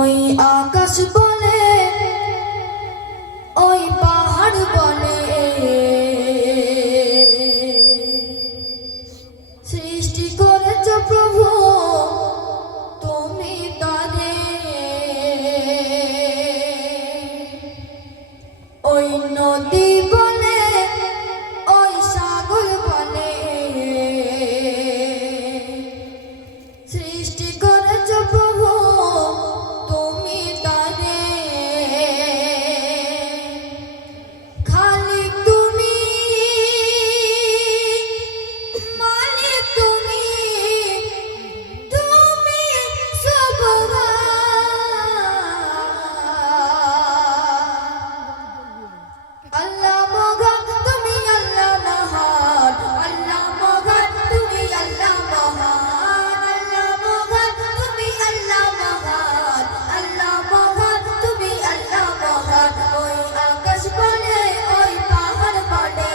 ওই আকাশ বলে, ওই পাহাড় বলে, সৃষ্টি করেছ প্রভু তুমি তারে। ওই নদী বলে, ওই সাগর বলে, সৃষ্টি করেছ প্রভু তুমি তারে। খালিক তুমি, মালিক তুমি, তুমি সবরা। আল্লাহ মহান তুমি আল্লাহ মহান, আল্লাহ মহান তুমি আল্লাহ মহান, আল্লাহ মহান তুমি আল্লাহ মহান, আল্লাহ মহান তুমি আল্লাহ মহান। ওই আকাশ বলে, ওই পাহাড় বলে,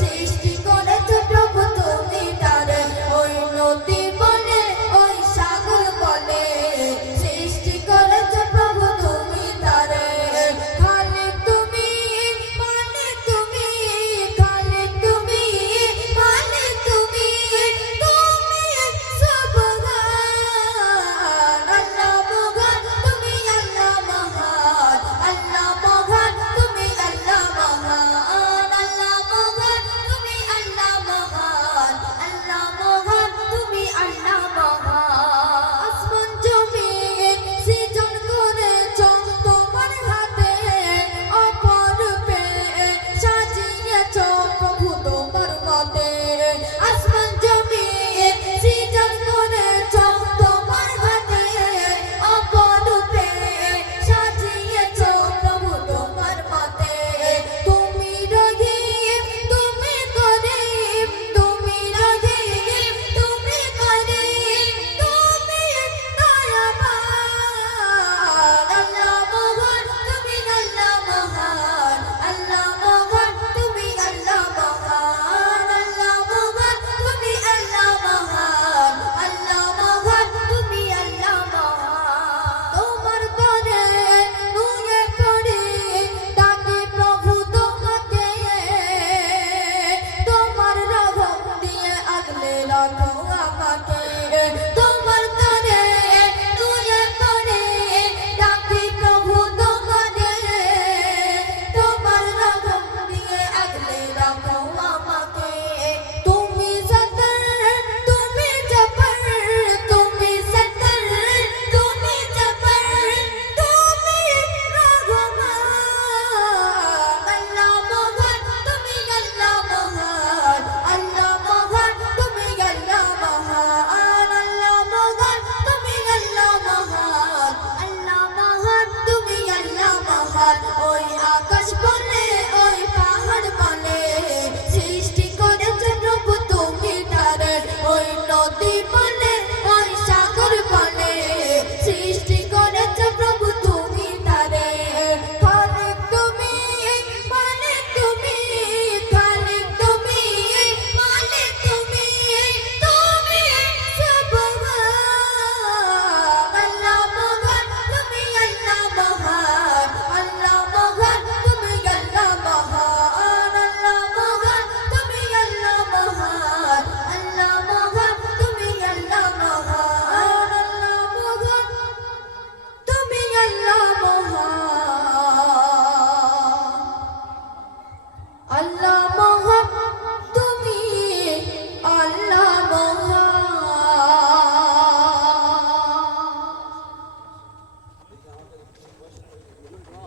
সৃষ্টি করেছ প্রভু তুমি তারে। ওই নদী বলে, ওই সাগর বলে, সৃষ্টি করেছ প্রভু তুমি তারে। খালিক তুমি, মালিক তুমি, খালিক তুমি, মালিক তুমি, তুমি সুবহান। আল্লাহ মহান তুমি আল্লাহ মহান, আল্লাহ মহান তুমি আল্লাহ মহান, আল্লাহ মহান তুমি আল্লাহ মহান, আল্লাহ মহান তুমি আল্লাহ মহান। আসমান জমিন সৃজন করেছ তোমার হাতে, অপরূপে সাজিয়েছ প্রভু তোমার মতে। আসমান জমিন সৃজন করেছ তোমার হাতে, অপরূপে সাজিয়েছ প্রভু তোমার মতে। তুমি রহিম, তুমি করিম, তুমি রহিম, তুমি করিম, তুমি দয়াবান। আল্লাহ মহান তুমি আল্লাহ মহান, আল্লাহ মহান তুমি আল্লাহ মহান, আল্লাহ মহান তুমি আল্লাহ মহান, আল্লাহ মহান তুমি আল্লাহ মহান। তোমার পরে নুয়ে পড়ে ডাকি প্রভু তোমাকে, তোমার রহম দিয়ে আগলে রাখো আমাকে। তোমার তরে নুয়ে পড়ে ডাকি প্রভু তোমাকে, তোমার রহম দিয়ে আগলে রাখো আমাকে। তুমি সতর, তুমি জবর, তুমি সতর, তুমি জবর, তুমি রহমান। আল্লাহ মহান তুমি আল্লাহ মহান, আল্লাহ মহান তুমি আল্লাহ মহান, আল্লাহ মহান তুমি আল্লাহ মহান, আল্লাহ মহান তুমি আল্লাহ মহান। ওই আকাশ বলে, ওই পাহাড় বলে, সৃষ্টি করেছ প্রভু তুমি তারে। ওই নদী বলে, ওই সাগর বলে, সৃষ্টি করেছ প্রভু তুমি তারে। খালিক তুমি, মালিক তুমি, খালিক তুমি, মালিক তুমি, তুমি সুবহান। আল্লাহ মহান তুমি আল্লাহ মহান, আল্লাহ মহান তুমি আল্লাহ মহান, আল্লাহ মহান তুমি আল্লাহ মহান, আল্লাহ মহান তুমি আল্লাহ মহান, আল্লাহ মহান তুমি আল্লাহ মহান। আল্লাহ